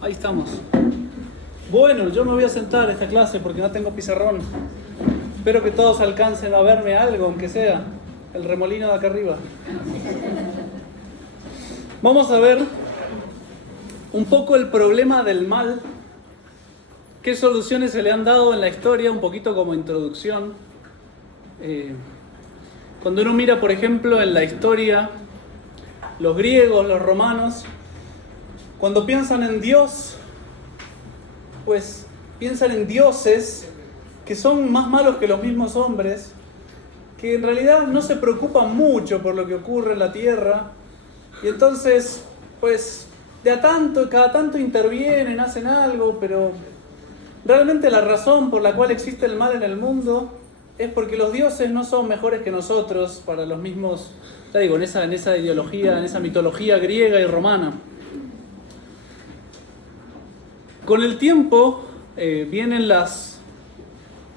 Ahí estamos. Bueno, yo me voy a sentar a esta clase porque no tengo pizarrón. Espero que todos alcancen a verme algo, aunque sea el remolino de acá arriba. Vamos a ver un poco el problema del mal. ¿Qué soluciones se le han dado en la historia? Un poquito como introducción. Cuando uno mira, por ejemplo, en la historia, los griegos, los romanos, cuando piensan en Dios, pues piensan en dioses que son más malos que los mismos hombres, que en realidad no se preocupan mucho por lo que ocurre en la tierra, y entonces, pues, cada tanto intervienen, hacen algo, pero realmente la razón por la cual existe el mal en el mundo es porque los dioses no son mejores que nosotros para los mismos, ya digo, en esa ideología, en esa mitología griega y romana. Con el tiempo vienen las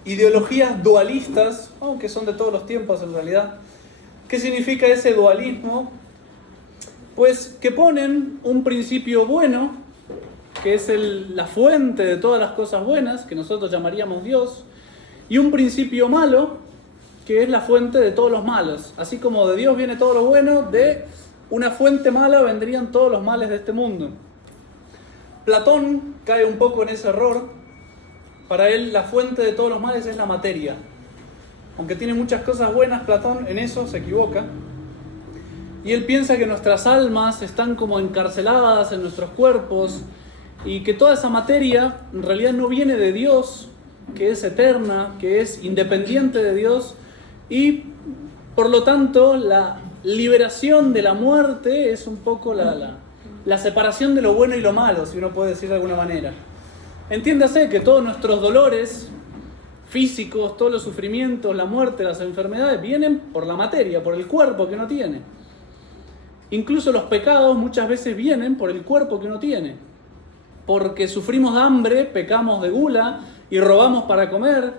ideologías dualistas, aunque son de todos los tiempos en realidad. ¿Qué significa ese dualismo? Pues que ponen un principio bueno, que es la fuente de todas las cosas buenas, que nosotros llamaríamos Dios, y un principio malo, que es la fuente de todos los malos. Así como de Dios viene todo lo bueno, de una fuente mala vendrían todos los males de este mundo. Platón cae un poco en ese error. Para él la fuente de todos los males es la materia. Aunque tiene muchas cosas buenas, Platón en eso se equivoca. Y él piensa que nuestras almas están como encarceladas en nuestros cuerpos y que toda esa materia en realidad no viene de Dios, que es eterna, que es independiente de Dios, y por lo tanto la liberación de la muerte es un poco la separación de lo bueno y lo malo, si uno puede decir de alguna manera. Entiéndase que todos nuestros dolores físicos, todos los sufrimientos, la muerte, las enfermedades, vienen por la materia, por el cuerpo que uno tiene. Incluso los pecados muchas veces vienen por el cuerpo que uno tiene. Porque sufrimos hambre, pecamos de gula y robamos para comer,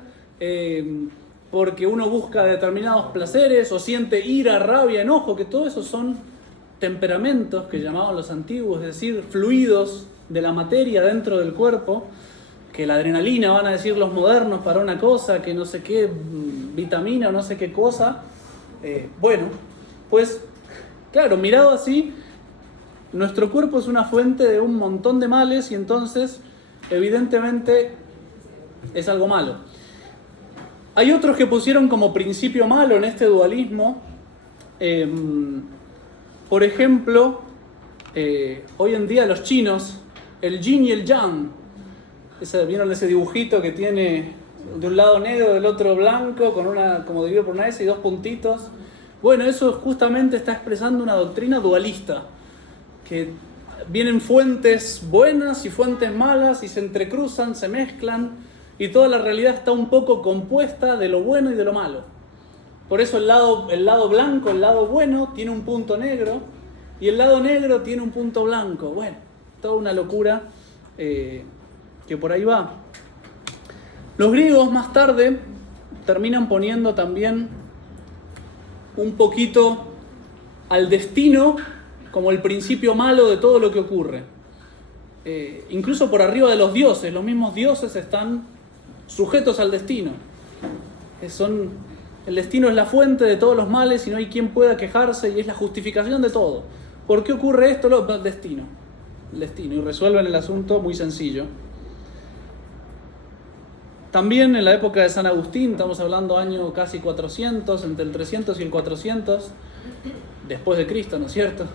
porque uno busca determinados placeres o siente ira, rabia, enojo, que todo eso son temperamentos que llamaban los antiguos, es decir, fluidos de la materia dentro del cuerpo, que la adrenalina van a decir los modernos para una cosa, que no sé qué vitamina o no sé qué cosa. Bueno, pues claro, mirado así, nuestro cuerpo es una fuente de un montón de males y entonces evidentemente es algo malo. Hay otros que pusieron como principio malo en este dualismo. Por ejemplo, hoy en día los chinos, el yin y el yang. ¿Vieron ese dibujito que tiene de un lado negro, del otro blanco, con como dividido por una S y dos puntitos? Bueno, eso justamente está expresando una doctrina dualista, que vienen fuentes buenas y fuentes malas y se entrecruzan, se mezclan, y toda la realidad está un poco compuesta de lo bueno y de lo malo. Por eso el lado blanco, el lado bueno, tiene un punto negro, y el lado negro tiene un punto blanco. Bueno, toda una locura que por ahí va. Los griegos más tarde terminan poniendo también un poquito al destino como el principio malo de todo lo que ocurre. Incluso por arriba de los dioses, los mismos dioses están sujetos al destino. El destino es la fuente de todos los males y no hay quien pueda quejarse y es la justificación de todo. ¿Por qué ocurre esto? El destino. Y resuelven el asunto muy sencillo. También en la época de San Agustín, estamos hablando año casi 400, entre el 300 y el 400, después de Cristo, ¿no es cierto?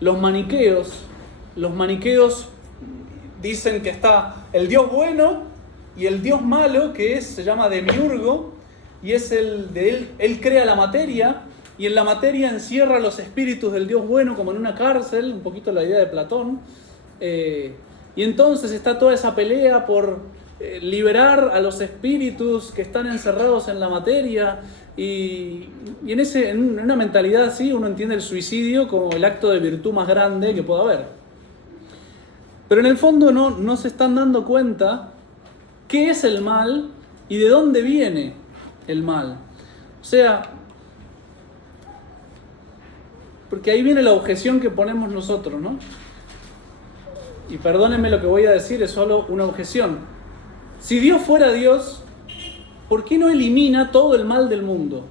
Los maniqueos dicen que está el Dios bueno y el Dios malo, que se llama Demiurgo, y es él crea la materia, y en la materia encierra los espíritus del Dios bueno como en una cárcel, un poquito la idea de Platón. Y entonces está toda esa pelea por liberar a los espíritus que están encerrados en la materia, y en una mentalidad así uno entiende el suicidio como el acto de virtud más grande que pueda haber. Pero en el fondo no se están dando cuenta qué es el mal y de dónde viene el mal. O sea, porque ahí viene la objeción que ponemos nosotros, ¿no? y perdónenme lo que voy a decir, es solo una objeción. Si Dios fuera Dios, ¿por qué no elimina todo el mal del mundo?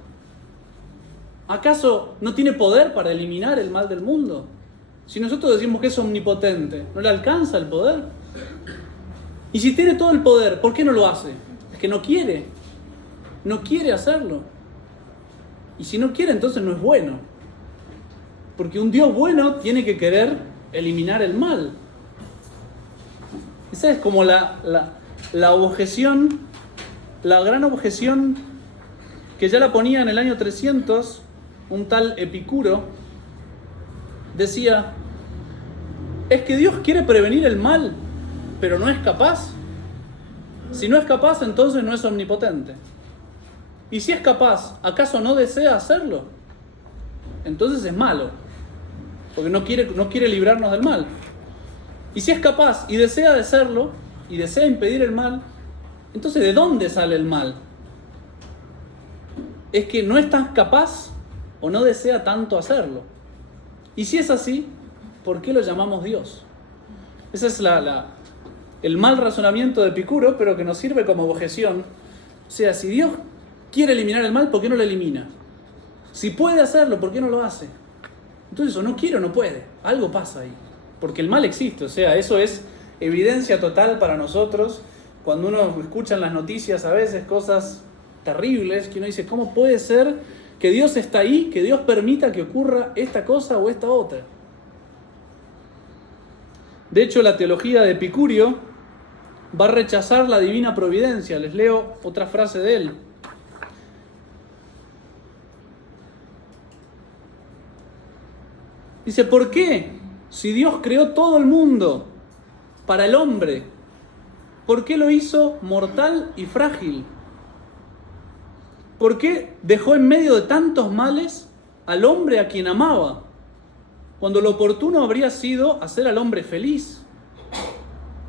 ¿Acaso no tiene poder para eliminar el mal del mundo? Si nosotros decimos que es omnipotente, ¿no le alcanza el poder? Y si tiene todo el poder, ¿por qué no lo hace? Es que no quiere. No quiere hacerlo. Y si no quiere, entonces no es bueno. Porque un Dios bueno tiene que querer eliminar el mal. Esa es como la objeción, la gran objeción que ya la ponía en el año 300 un tal Epicuro. Decía, es que Dios quiere prevenir el mal, pero no es capaz. Si no es capaz, entonces no es omnipotente. Y si es capaz, ¿acaso no desea hacerlo? Entonces es malo, porque no quiere librarnos del mal. Y si es capaz y desea hacerlo, y desea impedir el mal, entonces ¿de dónde sale el mal? Es que no es tan capaz o no desea tanto hacerlo. Y si es así, ¿por qué lo llamamos Dios? Ese es el mal razonamiento de Epicuro, pero que nos sirve como objeción. O sea, si Dios quiere eliminar el mal, ¿por qué no lo elimina? Si puede hacerlo, ¿por qué no lo hace? Entonces, o no quiere o no puede. Algo pasa ahí. Porque el mal existe. O sea, eso es evidencia total para nosotros. Cuando uno escucha en las noticias a veces cosas terribles, que uno dice, ¿cómo puede ser que Dios está ahí, que Dios permita que ocurra esta cosa o esta otra? De hecho, la teología de Epicurio va a rechazar la divina providencia. Les leo otra frase de él. Dice, ¿por qué? Si Dios creó todo el mundo para el hombre, ¿por qué lo hizo mortal y frágil? ¿Por qué dejó en medio de tantos males al hombre a quien amaba, cuando lo oportuno habría sido hacer al hombre feliz?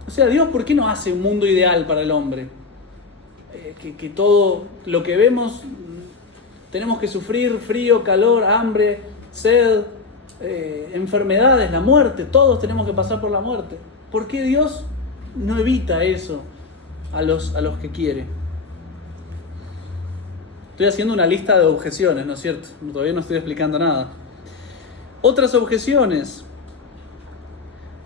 O sea, Dios, ¿por qué no hace un mundo ideal para el hombre? Que todo lo que vemos, tenemos que sufrir frío, calor, hambre, sed, enfermedades, la muerte, todos tenemos que pasar por la muerte. ¿Por qué Dios no evita eso a los que quiere? Estoy haciendo una lista de objeciones, ¿no es cierto? Todavía no estoy explicando nada. Otras objeciones.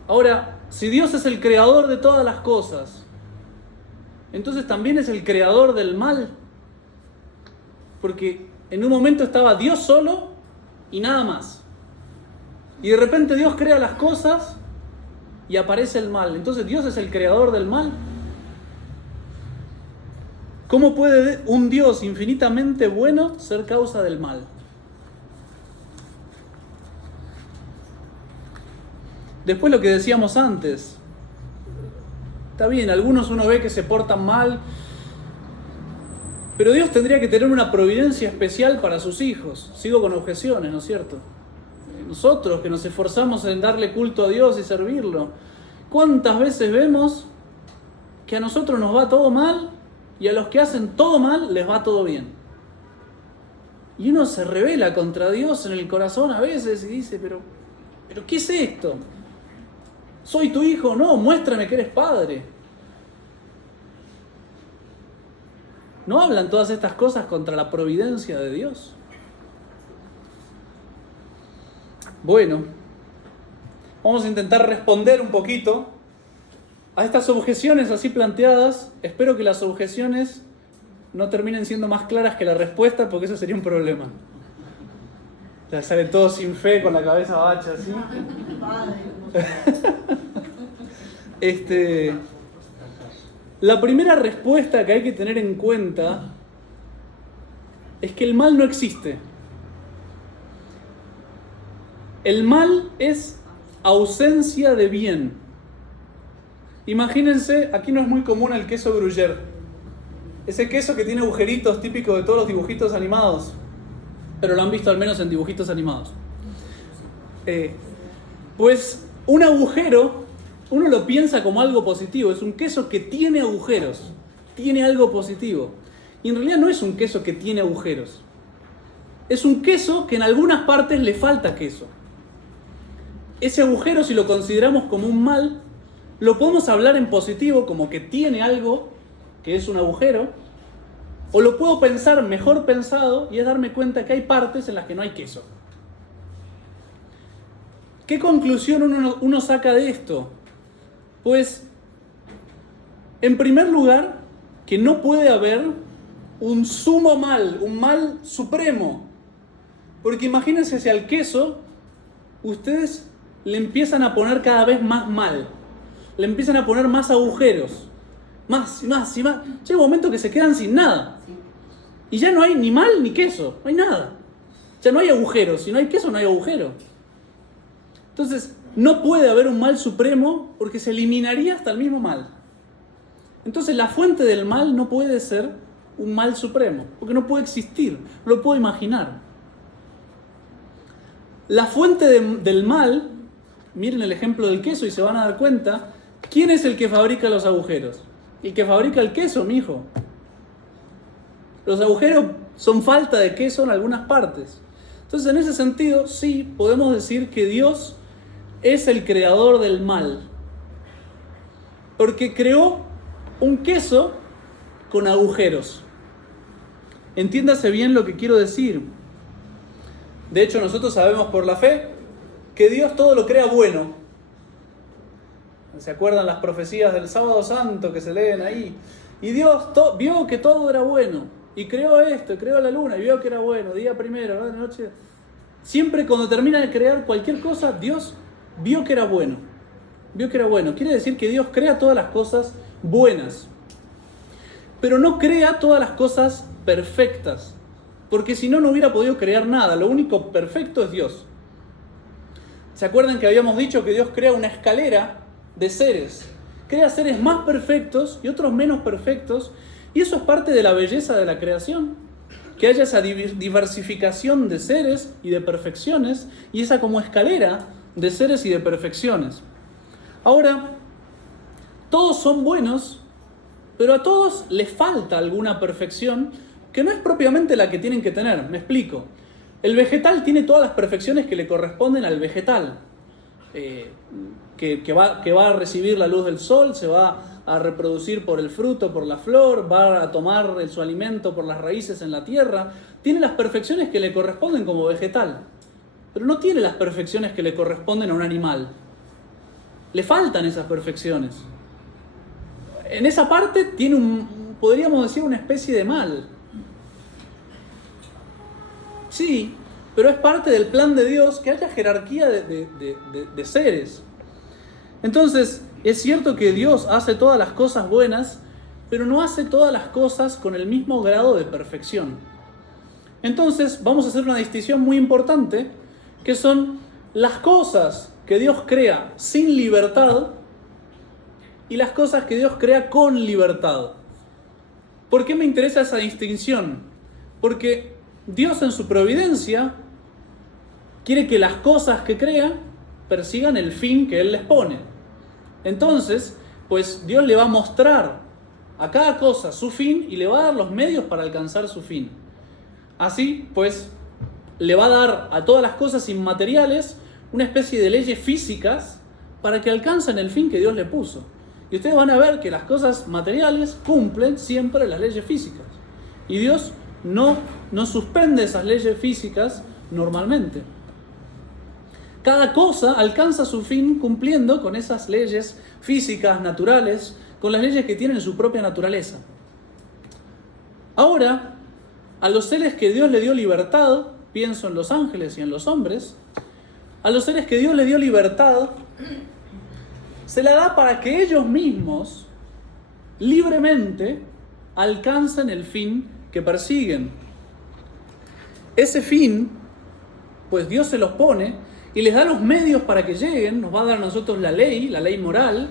Ahora, si Dios es el creador de todas las cosas, entonces también es el creador del mal. Porque en un momento estaba Dios solo y nada más. Y de repente Dios crea las cosas y aparece el mal. Entonces Dios es el creador del mal. ¿Cómo puede un Dios infinitamente bueno ser causa del mal? Después lo que decíamos antes. Está bien, algunos uno ve que se portan mal, pero Dios tendría que tener una providencia especial para sus hijos. Sigo con objeciones, ¿no es cierto? Nosotros que nos esforzamos en darle culto a Dios y servirlo, ¿cuántas veces vemos que a nosotros nos va todo mal y a los que hacen todo mal les va todo bien? Y uno se rebela contra Dios en el corazón a veces y dice, pero ¿qué es esto? ¿Soy tu hijo? No, muéstrame que eres padre. ¿No hablan todas estas cosas contra la providencia de Dios? Bueno, vamos a intentar responder un poquito a estas objeciones así planteadas. Espero que las objeciones no terminen siendo más claras que la respuesta, porque eso sería un problema. Ya salen todos sin fe, con la cabeza bacha así. La primera respuesta que hay que tener en cuenta es que el mal no existe. El mal es ausencia de bien. Imagínense, aquí no es muy común el queso gruyère. Ese queso que tiene agujeritos típico de todos los dibujitos animados. Pero lo han visto al menos en dibujitos animados. Pues un agujero, uno lo piensa como algo positivo. Es un queso que tiene agujeros. Tiene algo positivo. Y en realidad no es un queso que tiene agujeros. Es un queso que en algunas partes le falta queso. Ese agujero, si lo consideramos como un mal, lo podemos hablar en positivo como que tiene algo que es un agujero, o lo puedo pensar mejor pensado y es darme cuenta que hay partes en las que no hay queso. ¿Qué conclusión uno saca de esto? Pues, en primer lugar, que no puede haber un sumo mal, un mal supremo. Porque imagínense si al queso ustedes le empiezan a poner cada vez más mal, le empiezan a poner más agujeros, más y más y más. Llega un momento que se quedan sin nada. Y ya no hay ni mal ni queso, no hay nada. Ya no hay agujeros, si no hay queso no hay agujero. Entonces, no puede haber un mal supremo porque se eliminaría hasta el mismo mal. Entonces, la fuente del mal no puede ser un mal supremo, porque no puede existir, no lo puedo imaginar. La fuente del mal, miren el ejemplo del queso y se van a dar cuenta, ¿quién es el que fabrica los agujeros? El que fabrica el queso, mijo. Los agujeros son falta de queso en algunas partes. Entonces, en ese sentido, sí, podemos decir que Dios es el creador del mal. Porque creó un queso con agujeros. Entiéndase bien lo que quiero decir. De hecho, nosotros sabemos por la fe que Dios todo lo crea bueno. ¿Se acuerdan las profecías del Sábado Santo que se leen ahí? Y Dios vio que todo era bueno. Y creó esto, y creó la luna, y vio que era bueno. Día primero, ¿no? Noche. Siempre cuando termina de crear cualquier cosa, Dios vio que era bueno. Vio que era bueno. Quiere decir que Dios crea todas las cosas buenas. Pero no crea todas las cosas perfectas. Porque si no, no hubiera podido crear nada. Lo único perfecto es Dios. ¿Se acuerdan que habíamos dicho que Dios crea una escalera de seres? Crea seres más perfectos y otros menos perfectos. Y eso es parte de la belleza de la creación. Que haya esa diversificación de seres y de perfecciones. Y esa como escalera de seres y de perfecciones. Ahora, todos son buenos, pero a todos les falta alguna perfección que no es propiamente la que tienen que tener. Me explico. El vegetal tiene todas las perfecciones que le corresponden al vegetal. Que va a recibir la luz del sol, se va a reproducir por el fruto, por la flor, va a tomar su alimento por las raíces en la tierra. Tiene las perfecciones que le corresponden como vegetal, pero no tiene las perfecciones que le corresponden a un animal. Le faltan esas perfecciones. En esa parte tiene podríamos decir, una especie de mal. Sí, pero es parte del plan de Dios que haya jerarquía de seres. Entonces, es cierto que Dios hace todas las cosas buenas, pero no hace todas las cosas con el mismo grado de perfección. Entonces, vamos a hacer una distinción muy importante, que son las cosas que Dios crea sin libertad y las cosas que Dios crea con libertad. ¿Por qué me interesa esa distinción? Porque Dios en su providencia quiere que las cosas que crea persigan el fin que Él les pone. Entonces, pues Dios le va a mostrar a cada cosa su fin y le va a dar los medios para alcanzar su fin. Así, pues, le va a dar a todas las cosas inmateriales una especie de leyes físicas para que alcancen el fin que Dios le puso. Y ustedes van a ver que las cosas materiales cumplen siempre las leyes físicas. Y Dios no suspende esas leyes físicas normalmente. Cada cosa alcanza su fin cumpliendo con esas leyes físicas, naturales, con las leyes que tienen su propia naturaleza. Ahora, a los seres que Dios le dio libertad, pienso en los ángeles y en los hombres, a los seres que Dios le dio libertad, se la da para que ellos mismos, libremente, alcancen el fin que persiguen. Ese fin, pues Dios se los pone y les da los medios para que lleguen. Nos va a dar a nosotros la ley moral,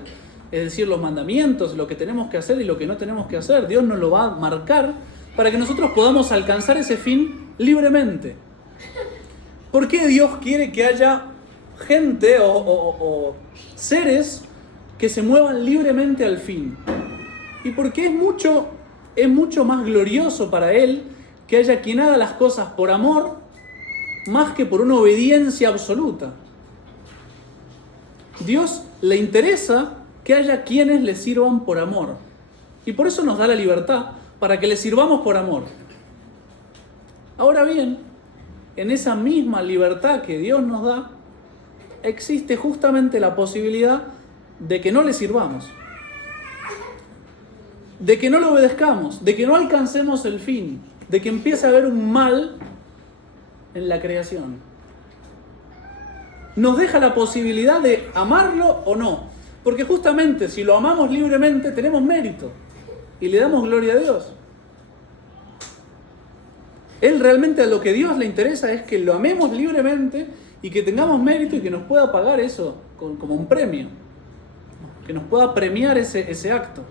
es decir, los mandamientos, lo que tenemos que hacer y lo que no tenemos que hacer. Dios nos lo va a marcar para que nosotros podamos alcanzar ese fin libremente. ¿Por qué Dios quiere que haya gente o seres que se muevan libremente al fin? Y porque es mucho más glorioso para Él que haya quien haga las cosas por amor más que por una obediencia absoluta. Dios le interesa que haya quienes le sirvan por amor. Y por eso nos da la libertad, para que le sirvamos por amor. Ahora bien, en esa misma libertad que Dios nos da, existe justamente la posibilidad de que no le sirvamos, de que no le obedezcamos, de que no alcancemos el fin, de que empiece a haber un mal en la creación. Nos deja la posibilidad de amarlo o no, porque justamente si lo amamos libremente tenemos mérito y le damos gloria a Dios. Él realmente, a lo que a Dios le interesa es que lo amemos libremente y que tengamos mérito y que nos pueda pagar eso como un premio, que nos pueda premiar ese acto.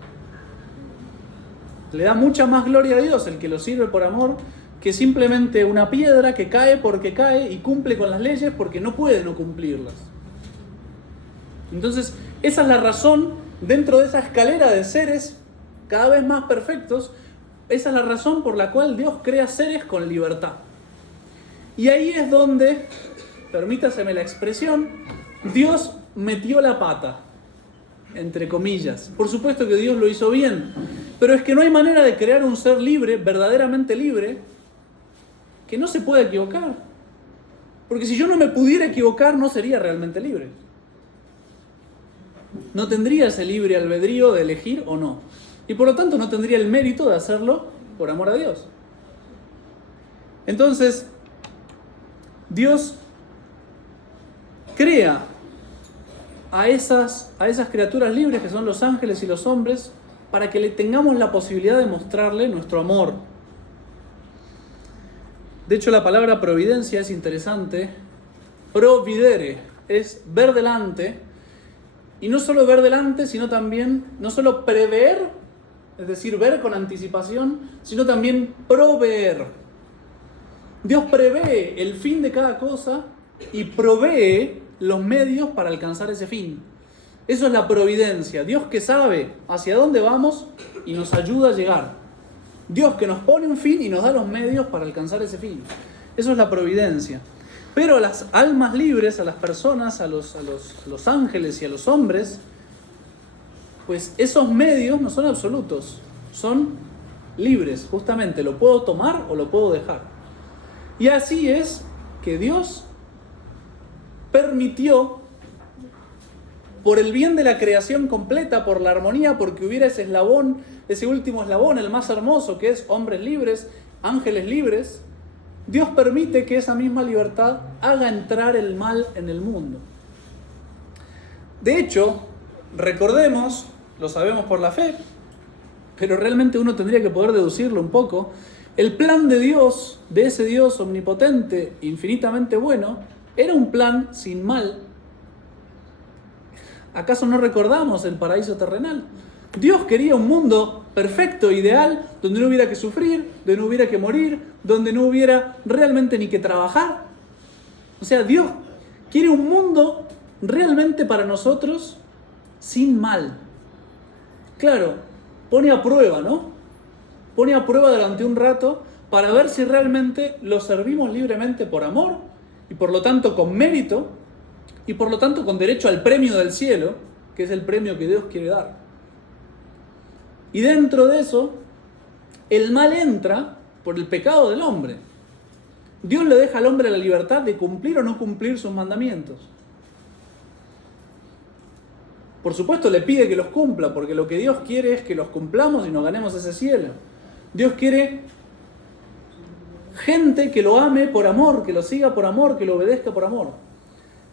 Le da mucha más gloria a Dios el que lo sirve por amor que simplemente una piedra que cae porque cae y cumple con las leyes porque no puede no cumplirlas. Entonces, esa es la razón, dentro de esa escalera de seres cada vez más perfectos, esa es la razón por la cual Dios crea seres con libertad. Y ahí es donde, permítaseme la expresión, Dios metió la pata, entre comillas. Por supuesto que Dios lo hizo bien, pero es que no hay manera de crear un ser libre, verdaderamente libre, que no se pueda equivocar. Porque si yo no me pudiera equivocar, no sería realmente libre. No tendría ese libre albedrío de elegir o no. Y por lo tanto no tendría el mérito de hacerlo por amor a Dios. Entonces, Dios crea a esas criaturas libres que son los ángeles y los hombres para que le tengamos la posibilidad de mostrarle nuestro amor. De hecho, la palabra providencia es interesante. Providere es ver delante, y no solo ver delante, sino también, no solo prever, es decir, ver con anticipación, sino también proveer. Dios prevé el fin de cada cosa y provee los medios para alcanzar ese fin. Eso es la providencia. Dios que sabe hacia dónde vamos y nos ayuda a llegar. Dios que nos pone un fin y nos da los medios para alcanzar ese fin. Eso es la providencia. Pero a las almas libres, a las personas, a los ángeles y a los hombres, pues esos medios no son absolutos, son libres, justamente. Lo puedo tomar o lo puedo dejar. Y así es que Dios permitió, por el bien de la creación completa, por la armonía, porque hubiera ese eslabón, ese último eslabón, el más hermoso, que es hombres libres, ángeles libres, Dios permite que esa misma libertad haga entrar el mal en el mundo. De hecho, recordemos, lo sabemos por la fe, pero realmente uno tendría que poder deducirlo un poco, el plan de Dios, de ese Dios omnipotente, infinitamente bueno, era un plan sin mal. ¿Acaso no recordamos el paraíso terrenal? Dios quería un mundo perfecto, ideal, donde no hubiera que sufrir, donde no hubiera que morir, donde no hubiera realmente ni que trabajar. O sea, Dios quiere un mundo realmente para nosotros sin mal. Claro, pone a prueba, ¿no? Pone a prueba durante un rato para ver si realmente lo servimos libremente por amor y por lo tanto con mérito y por lo tanto con derecho al premio del cielo, que es el premio que Dios quiere dar. Y dentro de eso, el mal entra por el pecado del hombre. Dios le deja al hombre la libertad de cumplir o no cumplir sus mandamientos. Por supuesto le pide que los cumpla, porque lo que Dios quiere es que los cumplamos y nos ganemos ese cielo. Dios quiere gente que lo ame por amor, que lo siga por amor, que lo obedezca por amor.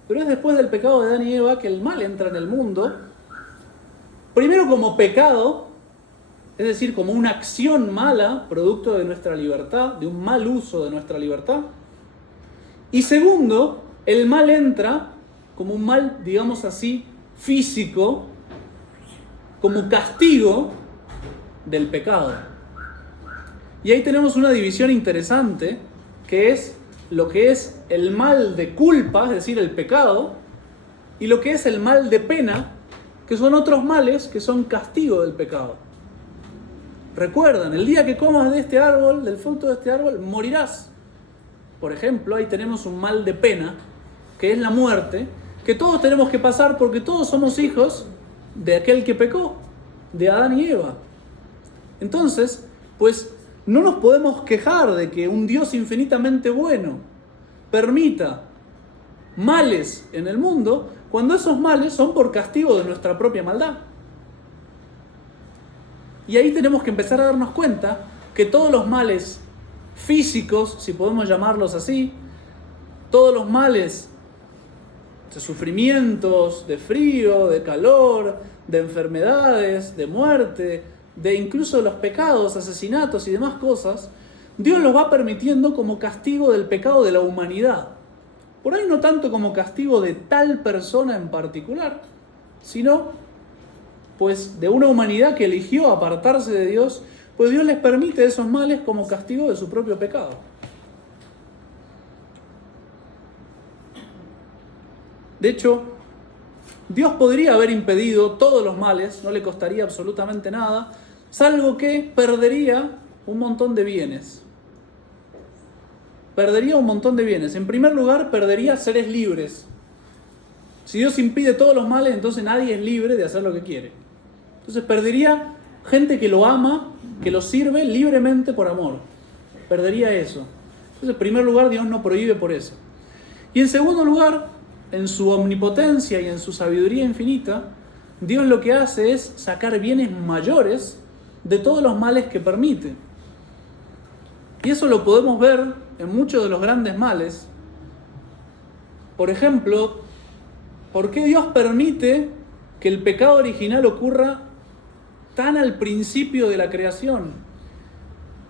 Pero es después del pecado de Adán y Eva que el mal entra en el mundo, primero como pecado, es decir, como una acción mala, producto de nuestra libertad, de un mal uso de nuestra libertad. Y segundo, el mal entra como un mal, digamos así, físico, como castigo del pecado. Y ahí tenemos una división interesante, que es lo que es el mal de culpa, es decir, el pecado, y lo que es el mal de pena, que son otros males que son castigo del pecado. Recuerdan, el día que comas de este árbol, del fruto de este árbol, morirás. Por ejemplo, ahí tenemos un mal de pena, que es la muerte, que todos tenemos que pasar porque todos somos hijos de aquel que pecó, de Adán y Eva. Entonces, pues no nos podemos quejar de que un Dios infinitamente bueno permita males en el mundo cuando esos males son por castigo de nuestra propia maldad. Y ahí tenemos que empezar a darnos cuenta que todos los males físicos, si podemos llamarlos así, todos los males de sufrimientos, de frío, de calor, de enfermedades, de muerte, de incluso los pecados, asesinatos y demás cosas, Dios los va permitiendo como castigo del pecado de la humanidad. Por ahí no tanto como castigo de tal persona en particular, sino pues de una humanidad que eligió apartarse de Dios, pues Dios les permite esos males como castigo de su propio pecado. De hecho, Dios podría haber impedido todos los males, no le costaría absolutamente nada, salvo que perdería un montón de bienes. Perdería un montón de bienes. En primer lugar, perdería seres libres. Si Dios impide todos los males, entonces nadie es libre de hacer lo que quiere. Entonces perdería gente que lo ama, que lo sirve libremente por amor. Perdería eso. Entonces, en primer lugar, Dios no prohíbe por eso. Y en segundo lugar, en su omnipotencia y en su sabiduría infinita, Dios lo que hace es sacar bienes mayores de todos los males que permite. Y eso lo podemos ver en muchos de los grandes males. Por ejemplo, ¿por qué Dios permite que el pecado original ocurra tan al principio de la creación?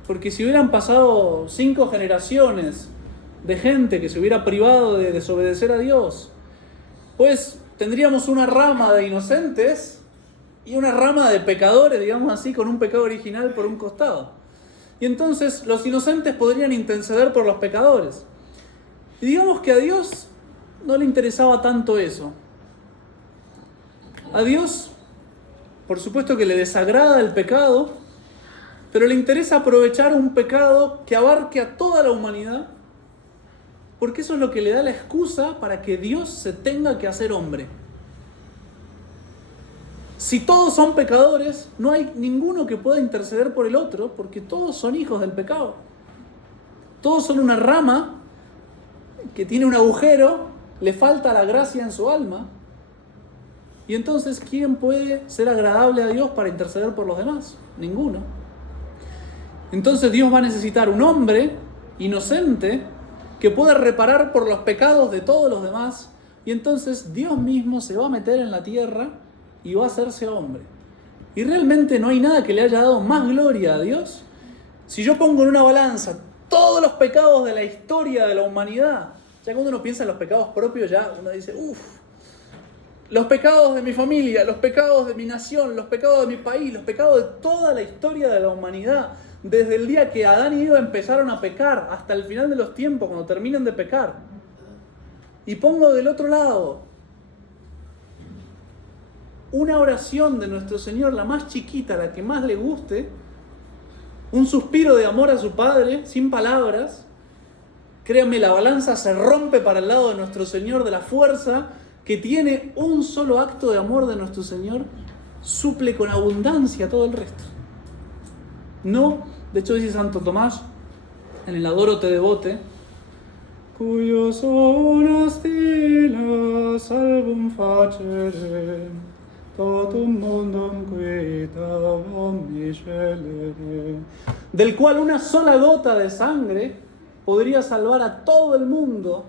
Porque si hubieran pasado 5 generaciones de gente que se hubiera privado de desobedecer a Dios, pues tendríamos una rama de inocentes y una rama de pecadores, digamos así, con un pecado original por un costado. Y entonces los inocentes podrían interceder por los pecadores. Y digamos que a Dios no le interesaba tanto eso. A Dios, por supuesto que le desagrada el pecado, pero le interesa aprovechar un pecado que abarque a toda la humanidad, porque eso es lo que le da la excusa para que Dios se tenga que hacer hombre. Si todos son pecadores, no hay ninguno que pueda interceder por el otro, porque todos son hijos del pecado. Todos son una rama que tiene un agujero, le falta la gracia en su alma. Y entonces, ¿quién puede ser agradable a Dios para interceder por los demás? Ninguno. Entonces Dios va a necesitar un hombre inocente que pueda reparar por los pecados de todos los demás. Y entonces Dios mismo se va a meter en la tierra y va a hacerse hombre. Y realmente no hay nada que le haya dado más gloria a Dios. Si yo pongo en una balanza todos los pecados de la historia de la humanidad, ya cuando uno piensa en los pecados propios, ya uno dice, los pecados de mi familia, los pecados de mi nación, los pecados de mi país, los pecados de toda la historia de la humanidad, desde el día que Adán y Eva empezaron a pecar hasta el final de los tiempos, cuando terminen de pecar. Y pongo del otro lado una oración de nuestro Señor, la más chiquita, la que más le guste, un suspiro de amor a su Padre, sin palabras. Créanme, la balanza se rompe para el lado de nuestro Señor, de la fuerza que tiene un solo acto de amor de nuestro Señor, suple con abundancia todo el resto. No, de hecho dice Santo Tomás, en el Adoro te devote, cuyos son stilas album facere, totum mundum quitavam miscelere, del cual una sola gota de sangre podría salvar a todo el mundo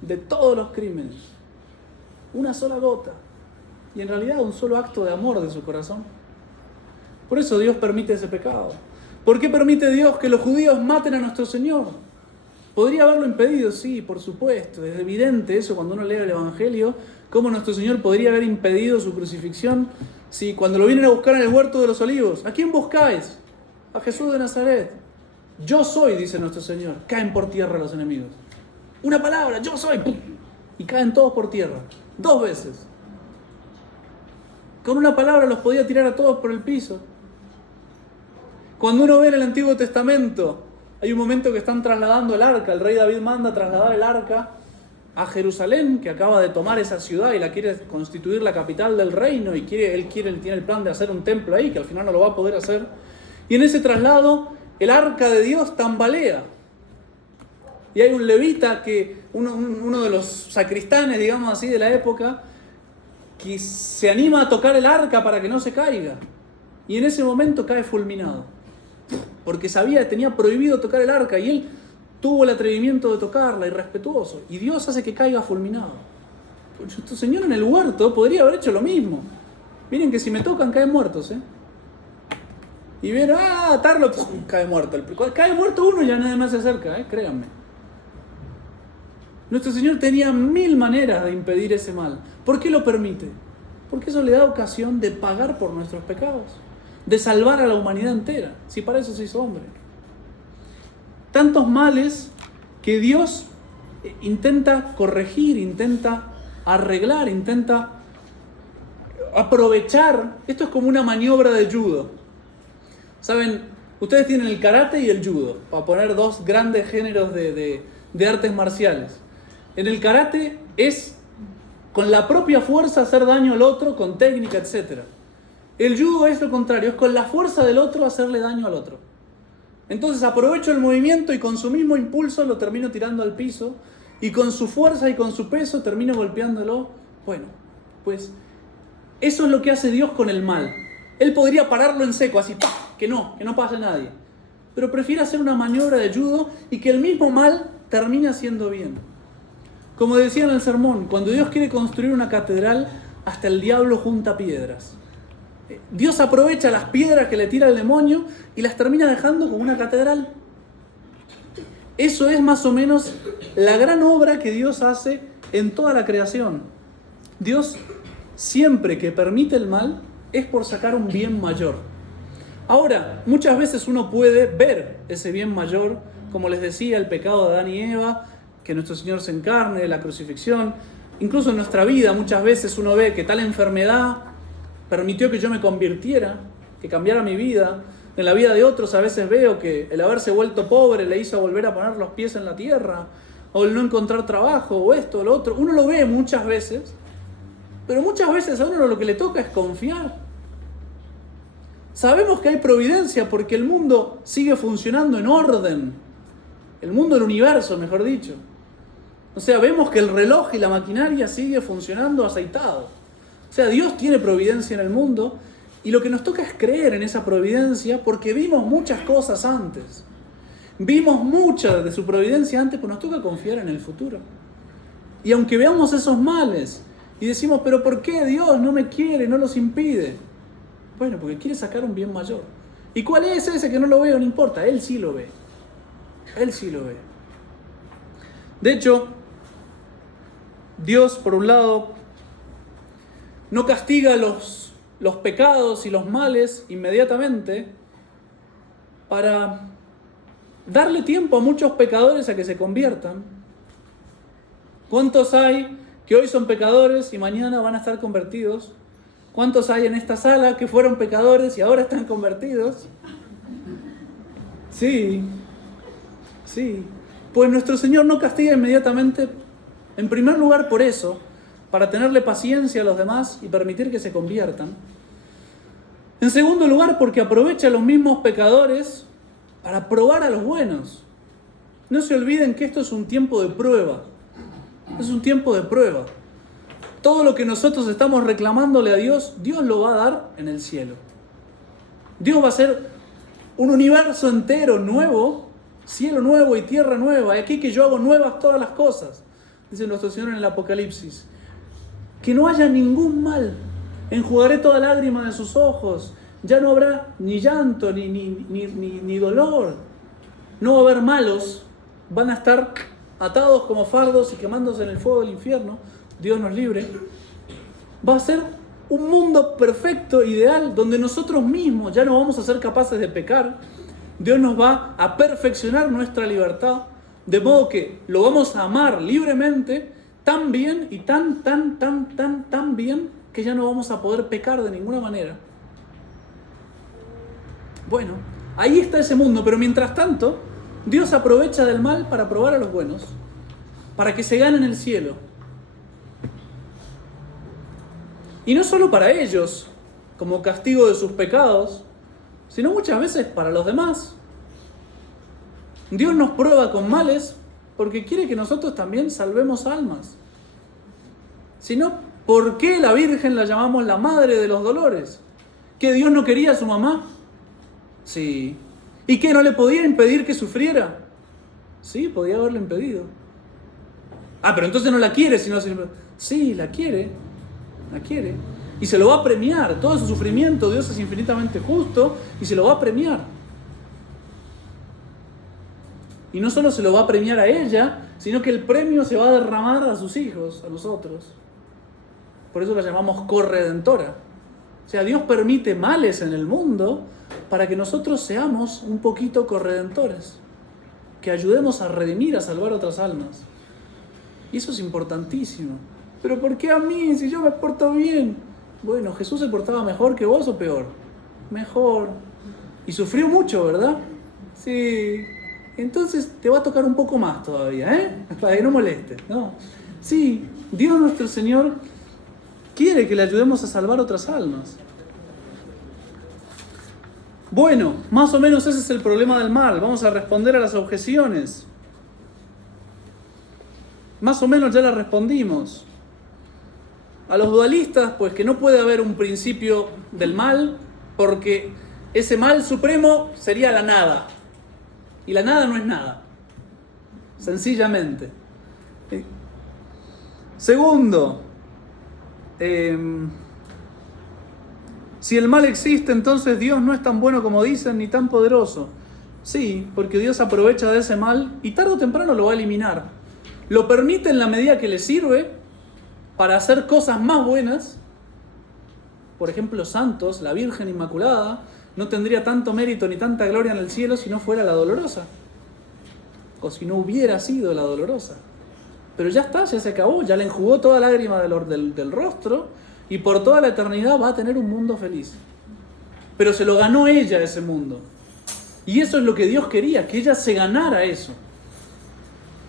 de todos los crímenes. Una sola gota. Y en realidad un solo acto de amor de su corazón. Por eso Dios permite ese pecado. ¿Por qué permite Dios que los judíos maten a nuestro Señor? ¿Podría haberlo impedido? Sí, por supuesto. Es evidente eso cuando uno lee el Evangelio. ¿Cómo nuestro Señor podría haber impedido su crucifixión? Si cuando lo vienen a buscar en el huerto de los olivos, ¿a quién buscáis? A Jesús de Nazaret. Yo soy, dice nuestro Señor. Caen por tierra los enemigos. Una palabra, yo soy. ¡Pum! Y caen todos por tierra. 2 veces. Con una palabra los podía tirar a todos por el piso. Cuando uno ve en el Antiguo Testamento, hay un momento que están trasladando el arca. El rey David manda a trasladar el arca a Jerusalén, que acaba de tomar esa ciudad y la quiere constituir la capital del reino, y él tiene el plan de hacer un templo ahí, que al final no lo va a poder hacer. Y en ese traslado, el arca de Dios tambalea. Y hay un levita, uno de los sacristanes, digamos así, de la época, que se anima a tocar el arca para que no se caiga. Y en ese momento cae fulminado. Porque tenía prohibido tocar el arca, y él tuvo el atrevimiento de tocarla, irrespetuoso. Y Dios hace que caiga fulminado. Nuestro Señor en el huerto podría haber hecho lo mismo. Miren que si me tocan caen muertos, Y vieron, atarlo, ¡pum!, cae muerto. Cuando cae muerto uno, ya nadie más se acerca, créanme. Nuestro Señor tenía 1000 maneras de impedir ese mal. ¿Por qué lo permite? Porque eso le da ocasión de pagar por nuestros pecados, de salvar a la humanidad entera, si para eso se hizo hombre. Tantos males que Dios intenta corregir, intenta arreglar, intenta aprovechar. Esto es como una maniobra de judo. ¿Saben? Ustedes tienen el karate y el judo, para poner dos grandes géneros de artes marciales. En el karate es con la propia fuerza hacer daño al otro, con técnica, etc. El judo es lo contrario, es con la fuerza del otro hacerle daño al otro. Entonces aprovecho el movimiento y con su mismo impulso lo termino tirando al piso, y con su fuerza y con su peso termino golpeándolo. Bueno, pues eso es lo que hace Dios con el mal. Él podría pararlo en seco, así, ¡pah!, que no pase nadie. Pero prefiere hacer una maniobra de judo y que el mismo mal termine haciendo bien. Como decía en el sermón, cuando Dios quiere construir una catedral, hasta el diablo junta piedras. Dios aprovecha las piedras que le tira el demonio y las termina dejando como una catedral. Eso es más o menos la gran obra que Dios hace en toda la creación. Dios, siempre que permite el mal, es por sacar un bien mayor. Ahora, muchas veces uno puede ver ese bien mayor, como les decía, el pecado de Adán y Eva, que nuestro Señor se encarne, la crucifixión. Incluso en nuestra vida muchas veces uno ve que tal enfermedad permitió que yo me convirtiera, que cambiara mi vida. En la vida de otros a veces veo que el haberse vuelto pobre le hizo volver a poner los pies en la tierra, o el no encontrar trabajo, o esto, o lo otro. Uno lo ve muchas veces, pero muchas veces a uno lo que le toca es confiar. Sabemos que hay providencia porque el mundo sigue funcionando en orden. El mundo del universo, mejor dicho. O sea, vemos que el reloj y la maquinaria sigue funcionando aceitado. O sea, Dios tiene providencia en el mundo, y lo que nos toca es creer en esa providencia porque vimos muchas cosas antes. Vimos mucha de su providencia antes, pues nos toca confiar en el futuro. Y aunque veamos esos males y decimos, pero ¿por qué Dios no me quiere, no los impide? Bueno, porque quiere sacar un bien mayor. ¿Y cuál es ese que no lo veo? No importa, Él sí lo ve. Él sí lo ve. De hecho, Dios, por un lado, no castiga los pecados y los males inmediatamente para darle tiempo a muchos pecadores a que se conviertan. ¿Cuántos hay que hoy son pecadores y mañana van a estar convertidos? ¿Cuántos hay en esta sala que fueron pecadores y ahora están convertidos? Sí. Pues nuestro Señor no castiga inmediatamente, en primer lugar por eso, para tenerle paciencia a los demás y permitir que se conviertan. En segundo lugar, porque aprovecha a los mismos pecadores para probar a los buenos. No se olviden que esto es un tiempo de prueba. Es un tiempo de prueba. Todo lo que nosotros estamos reclamándole a Dios, Dios lo va a dar en el cielo. Dios va a hacer un universo entero nuevo, cielo nuevo y tierra nueva. Y aquí que yo hago nuevas todas las cosas, dice nuestro Señor en el Apocalipsis. Que no haya ningún mal. Enjugaré toda lágrima de sus ojos. Ya no habrá ni llanto, ni dolor. No va a haber malos. Van a estar atados como fardos y quemándose en el fuego del infierno. Dios nos libre. Va a ser un mundo perfecto, ideal, donde nosotros mismos ya no vamos a ser capaces de pecar. Dios nos va a perfeccionar nuestra libertad, de modo que lo vamos a amar libremente, tan bien y tan bien, que ya no vamos a poder pecar de ninguna manera. Bueno, ahí está ese mundo, pero mientras tanto, Dios aprovecha del mal para probar a los buenos. para que se ganen el cielo. Y no solo para ellos, como castigo de sus pecados, sino muchas veces para los demás. Dios nos prueba con males porque quiere que nosotros también salvemos almas. Si no, ¿por qué la Virgen la llamamos la madre de los dolores? ¿Que Dios no quería a su mamá? Sí. ¿Y que no le podía impedir que sufriera? Sí, podía haberle impedido. Pero entonces no la quiere, sino... Sí, la quiere. La quiere. Y se lo va a premiar. Todo su sufrimiento, Dios es infinitamente justo y se lo va a premiar. Y no solo se lo va a premiar a ella, sino que el premio se va a derramar a sus hijos, a nosotros. Por eso la llamamos corredentora. O sea, Dios permite males en el mundo para que nosotros seamos un poquito corredentores. Que ayudemos a redimir, a salvar otras almas. Y eso es importantísimo. ¿Pero por qué a mí, si yo me porto bien? Bueno, ¿Jesús se portaba mejor que vos o peor? Mejor. Y sufrió mucho, ¿verdad? Sí. Entonces te va a tocar un poco más todavía, ¿eh? Para que no moleste, ¿no? Sí, Dios nuestro Señor quiere que le ayudemos a salvar otras almas. Bueno, más o menos ese es el problema del mal. Vamos a responder a las objeciones. Más o menos ya las respondimos. A los dualistas, pues que no puede haber un principio del mal, porque ese mal supremo sería la nada. Y la nada no es nada. Sencillamente. Segundo, si el mal existe, entonces Dios no es tan bueno como dicen, ni tan poderoso. Sí, porque Dios aprovecha de ese mal y tarde o temprano lo va a eliminar. Lo permite en la medida que le sirve para hacer cosas más buenas. Por ejemplo, santos, la Virgen Inmaculada, no tendría tanto mérito ni tanta gloria en el cielo si no fuera la dolorosa. O si no hubiera sido la dolorosa. Pero ya está, ya se acabó, ya le enjugó toda lágrima del rostro y por toda la eternidad va a tener un mundo feliz. Pero se lo ganó ella ese mundo. Y eso es lo que Dios quería, que ella se ganara eso.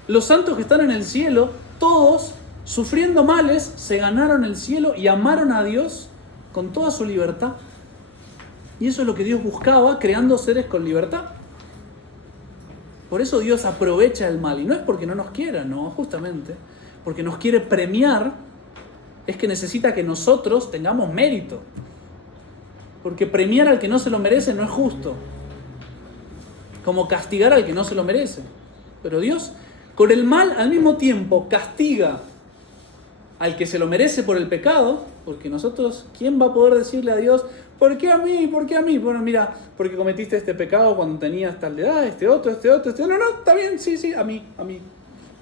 Los santos que están en el cielo, todos, sufriendo males, se ganaron el cielo y amaron a Dios con toda su libertad. Y eso es lo que Dios buscaba, creando seres con libertad. Por eso Dios aprovecha el mal. Y no es porque no nos quiera, no, justamente. Porque nos quiere premiar, es que necesita que nosotros tengamos mérito. Porque premiar al que no se lo merece no es justo. Como castigar al que no se lo merece. Pero Dios, con el mal, al mismo tiempo, castiga al que se lo merece por el pecado. Porque nosotros, ¿quién va a poder decirle a Dios, ¿por qué a mí? ¿Por qué a mí? Bueno, mira, porque cometiste este pecado cuando tenías tal edad, este otro. No, está bien, sí, a mí.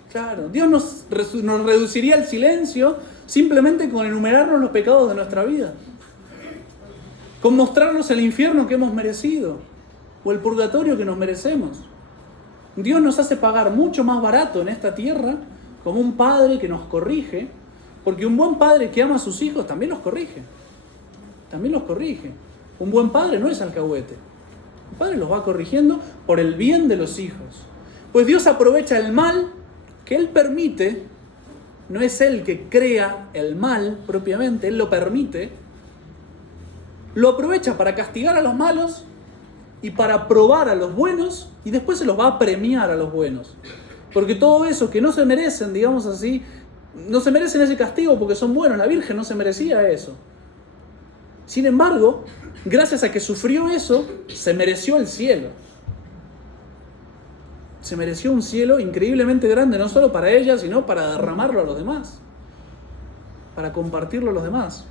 Claro, Dios nos reduciría al silencio simplemente con enumerarnos los pecados de nuestra vida. Con mostrarnos el infierno que hemos merecido o el purgatorio que nos merecemos. Dios nos hace pagar mucho más barato en esta tierra como un padre que nos corrige, porque un buen padre que ama a sus hijos también los corrige. Un buen padre no es alcahuete. El padre los va corrigiendo por el bien de los hijos. Pues Dios aprovecha el mal que Él permite. No es Él que crea el mal propiamente, Él lo permite. Lo aprovecha para castigar a los malos y para probar a los buenos, y después se los va a premiar a los buenos. Porque todo eso que no se merecen, digamos así, no se merecen ese castigo porque son buenos. La Virgen no se merecía eso. Sin embargo, gracias a que sufrió eso, se mereció el cielo. Se mereció un cielo increíblemente grande, no solo para ella, sino para derramarlo a los demás. Para compartirlo a los demás.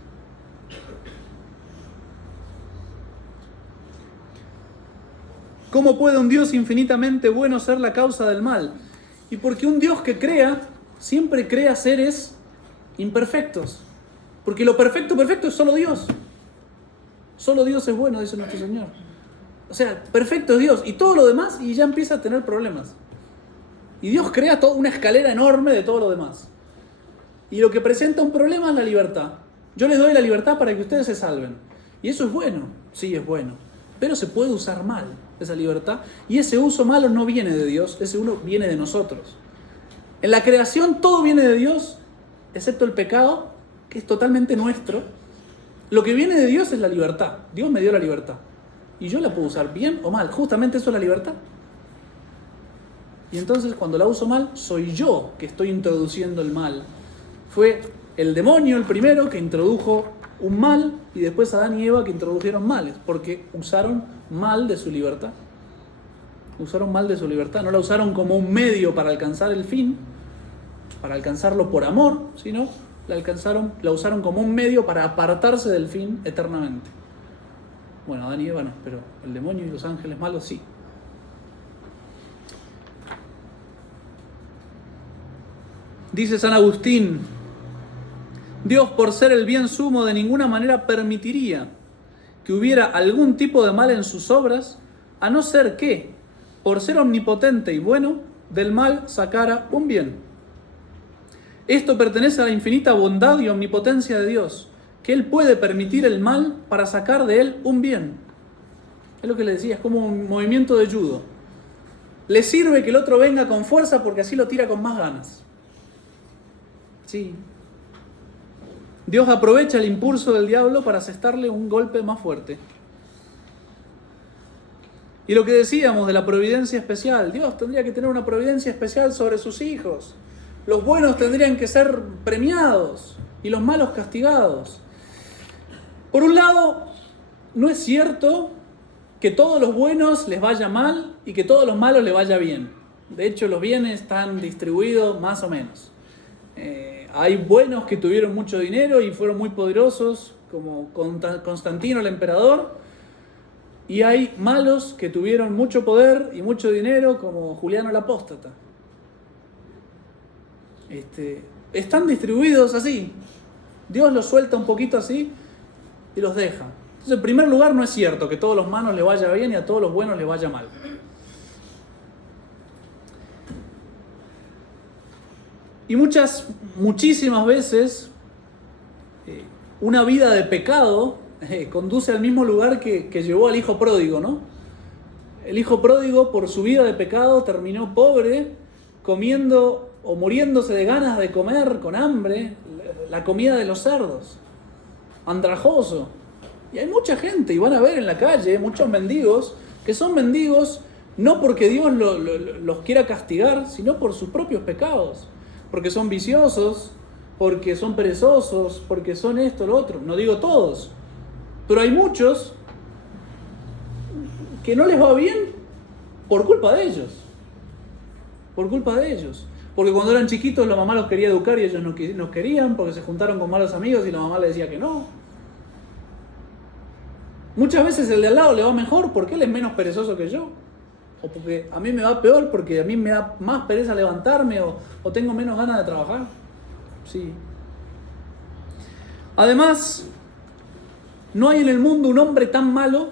¿Cómo puede un Dios infinitamente bueno ser la causa del mal? Y porque un Dios que crea, siempre crea seres imperfectos. Porque lo perfecto es solo Dios. Solo Dios es bueno, dice nuestro Señor. O sea, perfecto es Dios. Y todo lo demás, y ya empieza a tener problemas. Y Dios crea toda una escalera enorme de todo lo demás. Y lo que presenta un problema es la libertad. Yo les doy la libertad para que ustedes se salven. Y eso es bueno. Sí, es bueno. Pero se puede usar mal esa libertad. Y ese uso malo no viene de Dios, ese uno viene de nosotros. En la creación todo viene de Dios, excepto el pecado, que es totalmente nuestro. Lo que viene de Dios es la libertad. Dios me dio la libertad. Y yo la puedo usar bien o mal. Justamente eso es la libertad. Y entonces cuando la uso mal, soy yo que estoy introduciendo el mal. Fue el demonio el primero que introdujo un mal y después Adán y Eva que introdujeron males, porque usaron mal de su libertad. Usaron mal de su libertad. No la usaron como un medio para alcanzar el fin, para alcanzarlo por amor, sino la usaron como un medio para apartarse del fin eternamente. Bueno, Adán y Eva no, pero el demonio y los ángeles malos sí. Dice San Agustín: Dios, por ser el bien sumo, de ninguna manera permitiría que hubiera algún tipo de mal en sus obras, a no ser que, por ser omnipotente y bueno, del mal sacara un bien. Esto pertenece a la infinita bondad y omnipotencia de Dios, que Él puede permitir el mal para sacar de él un bien. Es lo que le decía, es como un movimiento de judo. Le sirve que el otro venga con fuerza porque así lo tira con más ganas. Sí. Dios aprovecha el impulso del diablo para asestarle un golpe más fuerte. Y lo que decíamos de la providencia especial, Dios tendría que tener una providencia especial sobre sus hijos. Los buenos tendrían que ser premiados y los malos castigados. Por un lado, no es cierto que todos los buenos les vaya mal y que todos los malos les vaya bien. De hecho, los bienes están distribuidos más o menos. Hay buenos que tuvieron mucho dinero y fueron muy poderosos, como Constantino el emperador, y hay malos que tuvieron mucho poder y mucho dinero, como Juliano el apóstata. Están distribuidos así. Dios los suelta un poquito así y los deja. Entonces, en primer lugar, no es cierto que a todos los malos les vaya bien y a todos los buenos les vaya mal. Y muchísimas veces, una vida de pecado conduce al mismo lugar que llevó al hijo pródigo, ¿no? El hijo pródigo, por su vida de pecado, terminó pobre, comiendo o muriéndose de ganas de comer, con hambre, la comida de los cerdos, andrajoso. Y hay mucha gente, y van a ver en la calle, muchos mendigos, que son mendigos no porque Dios los quiera castigar, sino por sus propios pecados. Porque son viciosos, porque son perezosos, porque son esto, lo otro. No digo todos, pero hay muchos que no les va bien por culpa de ellos. Por culpa de ellos. Porque cuando eran chiquitos la mamá los quería educar y ellos no querían, porque se juntaron con malos amigos y la mamá les decía que no. Muchas veces el de al lado le va mejor porque él es menos perezoso que yo. O porque a mí me va peor porque a mí me da más pereza levantarme o tengo menos ganas de trabajar. Sí. Además, no hay en el mundo un hombre tan malo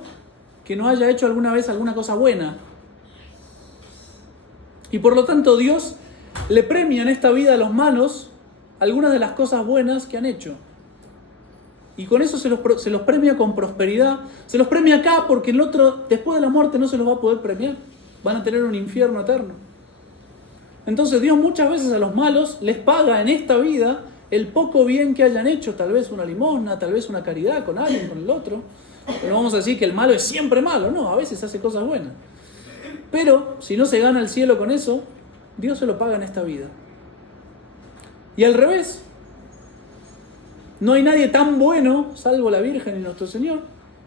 que no haya hecho alguna vez alguna cosa buena. Y por lo tanto Dios le premia en esta vida a los malos algunas de las cosas buenas que han hecho. Y con eso se los premia con prosperidad. Se los premia acá porque el otro, después de la muerte, no se los va a poder premiar. Van a tener un infierno eterno. Entonces Dios muchas veces a los malos les paga en esta vida el poco bien que hayan hecho. Tal vez una limosna, tal vez una caridad con alguien, con el otro. Pero vamos a decir que el malo es siempre malo. No, a veces hace cosas buenas. Pero si no se gana el cielo con eso, Dios se lo paga en esta vida. Y al revés. No hay nadie tan bueno, salvo la Virgen y nuestro Señor,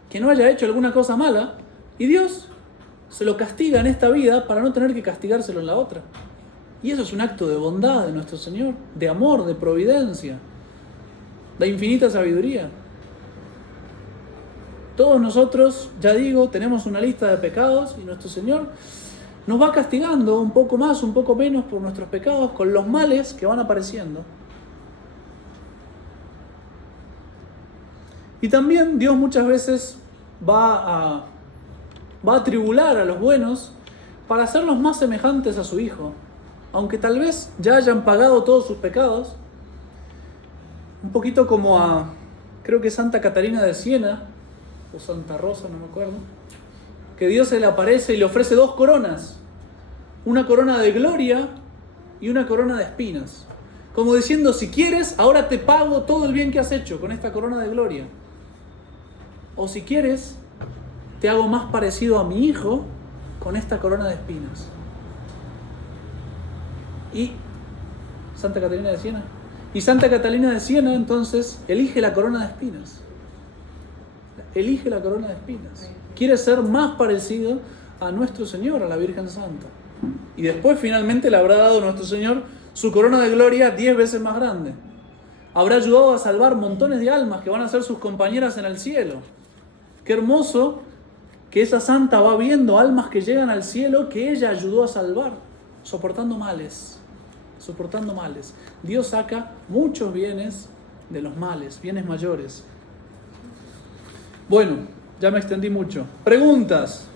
que no haya hecho alguna cosa mala, y Dios se lo castiga en esta vida para no tener que castigárselo en la otra. Y eso es un acto de bondad de nuestro Señor, de amor, de providencia, de infinita sabiduría. Todos nosotros, ya digo, tenemos una lista de pecados y nuestro Señor nos va castigando un poco más, un poco menos por nuestros pecados con los males que van apareciendo. Y también Dios muchas veces va a tribular a los buenos para hacerlos más semejantes a su Hijo. Aunque tal vez ya hayan pagado todos sus pecados. Un poquito como creo que Santa Catarina de Siena, o Santa Rosa, no me acuerdo, que Dios se le aparece y le ofrece 2 coronas. Una corona de gloria y una corona de espinas. Como diciendo, si quieres, ahora te pago todo el bien que has hecho con esta corona de gloria. O si quieres, te hago más parecido a mi hijo con esta corona de espinas. Y Santa Catalina de Siena. Y Santa Catalina de Siena entonces elige la corona de espinas. Elige la corona de espinas. Quiere ser más parecido a nuestro Señor, a la Virgen Santa. Y después finalmente le habrá dado nuestro Señor su corona de gloria 10 veces más grande. Habrá ayudado a salvar montones de almas que van a ser sus compañeras en el cielo. Qué hermoso que esa santa va viendo almas que llegan al cielo que ella ayudó a salvar, soportando males. Soportando males. Dios saca muchos bienes de los males, bienes mayores. Bueno, ya me extendí mucho. ¿Preguntas?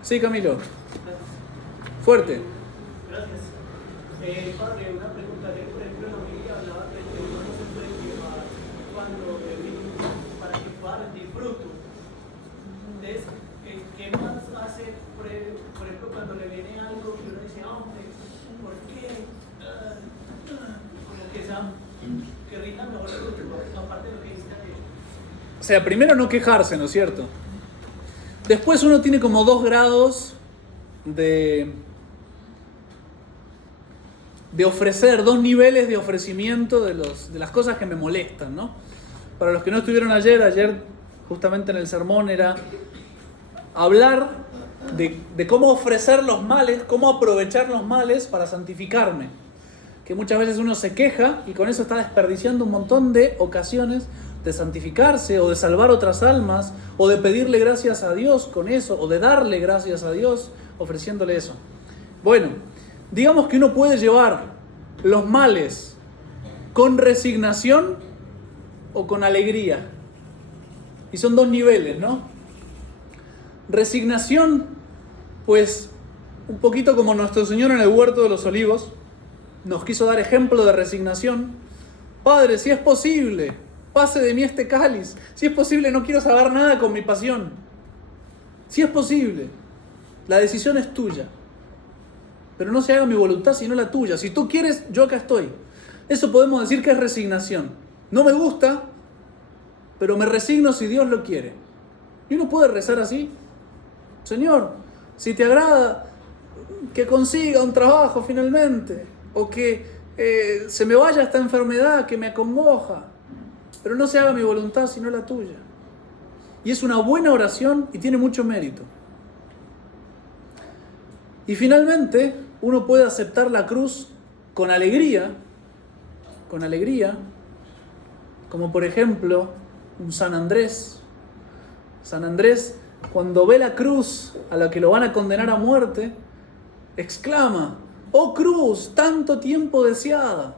Sí, Camilo. Fuerte. Gracias. Padre, una pregunta. Que por ejemplo en la Biblia hablaba de que uno no se puede quemar cuando para que de fruto. Entonces, ¿qué más hace, por ejemplo, cuando le viene algo que uno dice, hombre, ¿por qué? Como que rinda mejor el fruto, aparte de lo que dijiste ayer. O sea, primero no quejarse, ¿no es cierto? Después uno tiene como 2 grados de ofrecer, 2 niveles de ofrecimiento de las cosas que me molestan, ¿no? Para los que no estuvieron ayer justamente en el sermón era hablar de cómo ofrecer los males, cómo aprovechar los males para santificarme. Que muchas veces uno se queja y con eso está desperdiciando un montón de ocasiones de santificarse o de salvar otras almas o de pedirle gracias a Dios con eso o de darle gracias a Dios ofreciéndole eso. Bueno, digamos que uno puede llevar los males con resignación o con alegría. Y son 2 niveles, ¿no? Resignación, pues un poquito como nuestro Señor en el huerto de los olivos nos quiso dar ejemplo de resignación. Padre, si es posible, pase de mí este cáliz. Si es posible, no quiero saber nada con mi pasión. Si es posible, la decisión es tuya. Pero no se haga mi voluntad sino la tuya. Si tú quieres, yo acá estoy. Eso podemos decir que es resignación. No me gusta, pero me resigno si Dios lo quiere. Y uno puede rezar así. Señor, si te agrada que consiga un trabajo finalmente, o que se me vaya esta enfermedad que me acongoja, pero no se haga mi voluntad sino la tuya. Y es una buena oración y tiene mucho mérito. Y finalmente, uno puede aceptar la cruz con alegría, como por ejemplo un San Andrés. San Andrés, cuando ve la cruz a la que lo van a condenar a muerte, exclama: «Oh cruz, tanto tiempo deseada,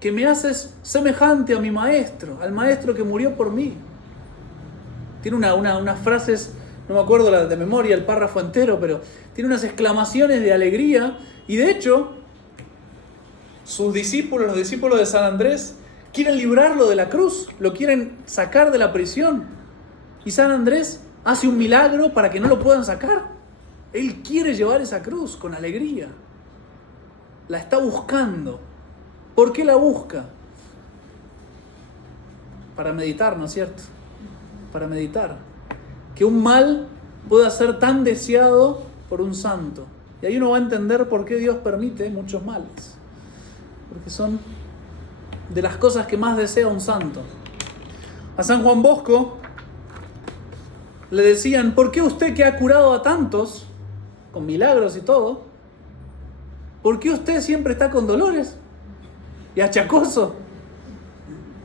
que me haces semejante a mi maestro, al maestro que murió por mí». Tiene unas frases, no me acuerdo de memoria el párrafo entero, pero tiene unas exclamaciones de alegría. Y de hecho, sus discípulos, los discípulos de San Andrés, quieren librarlo de la cruz, lo quieren sacar de la prisión. Y San Andrés hace un milagro para que no lo puedan sacar. Él quiere llevar esa cruz con alegría. La está buscando. ¿Por qué la busca? Para meditar, ¿no es cierto? Para meditar. Que un mal pueda ser tan deseado por un santo. Y ahí uno va a entender por qué Dios permite muchos males. Porque son de las cosas que más desea un santo. A San Juan Bosco le decían: ¿por qué usted, que ha curado a tantos, con milagros y todo, por qué usted siempre está con dolores y achacoso?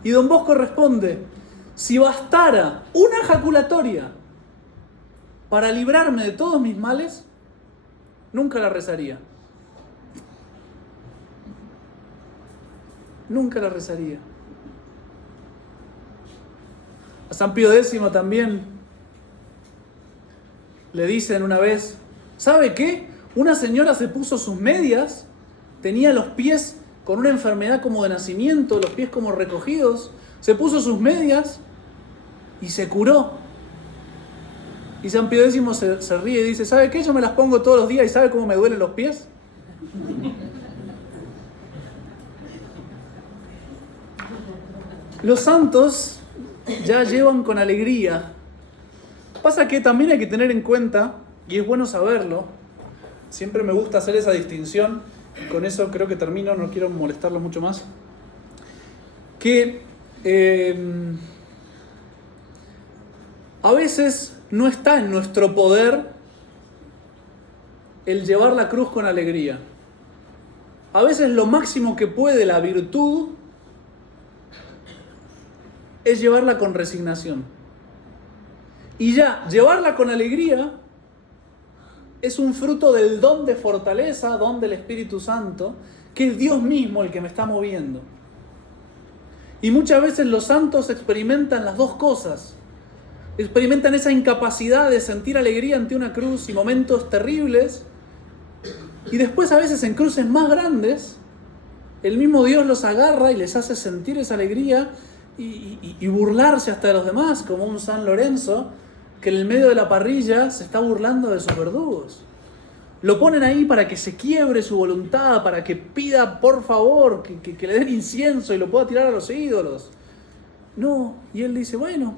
Y don Bosco responde: si bastara una ejaculatoria para librarme de todos mis males, nunca la rezaría. Nunca la rezaría. A San Pío X también le dicen una vez: ¿sabe qué? Una señora se puso sus medias, tenía los pies con una enfermedad como de nacimiento, los pies como recogidos, se puso sus medias y se curó. Y San Pío X se ríe y dice, ¿sabe qué? Yo me las pongo todos los días y ¿sabe cómo me duelen los pies? Los santos ya llevan con alegría. Pasa que también hay que tener en cuenta, y es bueno saberlo, siempre me gusta hacer esa distinción, y con eso creo que termino, no quiero molestarlo mucho más, que a veces no está en nuestro poder el llevar la cruz con alegría. A veces lo máximo que puede la virtud es llevarla con resignación. Y ya, llevarla con alegría es un fruto del don de fortaleza, don del Espíritu Santo, que es Dios mismo el que me está moviendo. Y muchas veces los santos experimentan las dos cosas. Experimentan esa incapacidad de sentir alegría ante una cruz y momentos terribles. Y después a veces en cruces más grandes, el mismo Dios los agarra y les hace sentir esa alegría y burlarse hasta de los demás, como un San Lorenzo, que en el medio de la parrilla se está burlando de sus verdugos. Lo ponen ahí para que se quiebre su voluntad, para que pida por favor que le den incienso y lo pueda tirar a los ídolos. No, y él dice, bueno,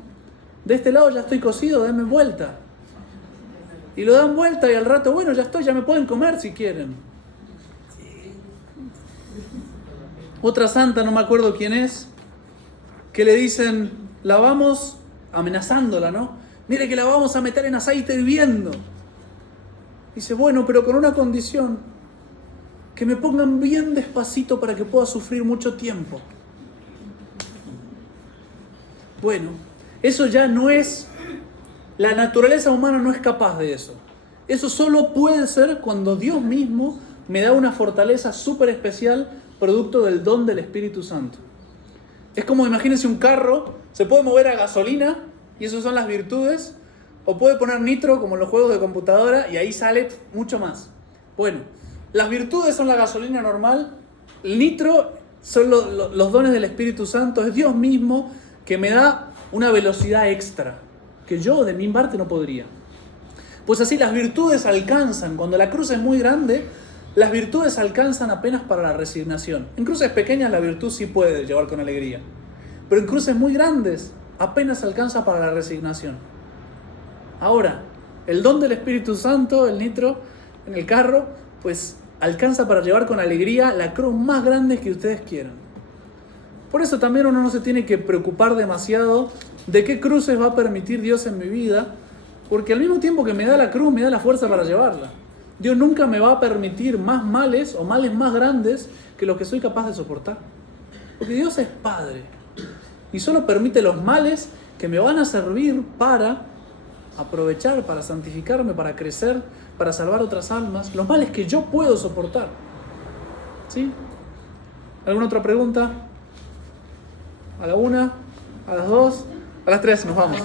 de este lado ya estoy cocido, denme vuelta. Y lo dan vuelta y al rato, bueno, ya estoy, ya me pueden comer si quieren. Otra santa, no me acuerdo quién es, que le dicen, la vamos, amenazándola, ¿no? Mire que la vamos a meter en aceite hirviendo. Dice, bueno, pero con una condición, que me pongan bien despacito para que pueda sufrir mucho tiempo. Bueno, eso ya no es, la naturaleza humana no es capaz de eso. Eso solo puede ser cuando Dios mismo me da una fortaleza súper especial, producto del don del Espíritu Santo. Es como, imagínense un carro, se puede mover a gasolina, y esas son las virtudes, o puede poner nitro, como en los juegos de computadora, y ahí sale mucho más. Bueno, las virtudes son la gasolina normal, el nitro son los dones del Espíritu Santo, es Dios mismo que me da una velocidad extra, que yo de mi parte no podría. Pues así las virtudes alcanzan, cuando la cruz es muy grande, las virtudes alcanzan apenas para la resignación. En cruces pequeñas la virtud sí puede llevar con alegría, pero en cruces muy grandes apenas alcanza para la resignación. Ahora, el don del Espíritu Santo, el nitro en el carro, pues alcanza para llevar con alegría la cruz más grande que ustedes quieran. Por eso también uno no se tiene que preocupar demasiado de qué cruces va a permitir Dios en mi vida, porque al mismo tiempo que me da la cruz, me da la fuerza para llevarla. Dios nunca me va a permitir más males o males más grandes que los que soy capaz de soportar. Porque Dios es Padre y solo permite los males que me van a servir para aprovechar, para santificarme, para crecer, para salvar otras almas. Los males que yo puedo soportar. ¿Sí? ¿Alguna otra pregunta? ¿A la 1? ¿A las 2? A las 3 nos vamos.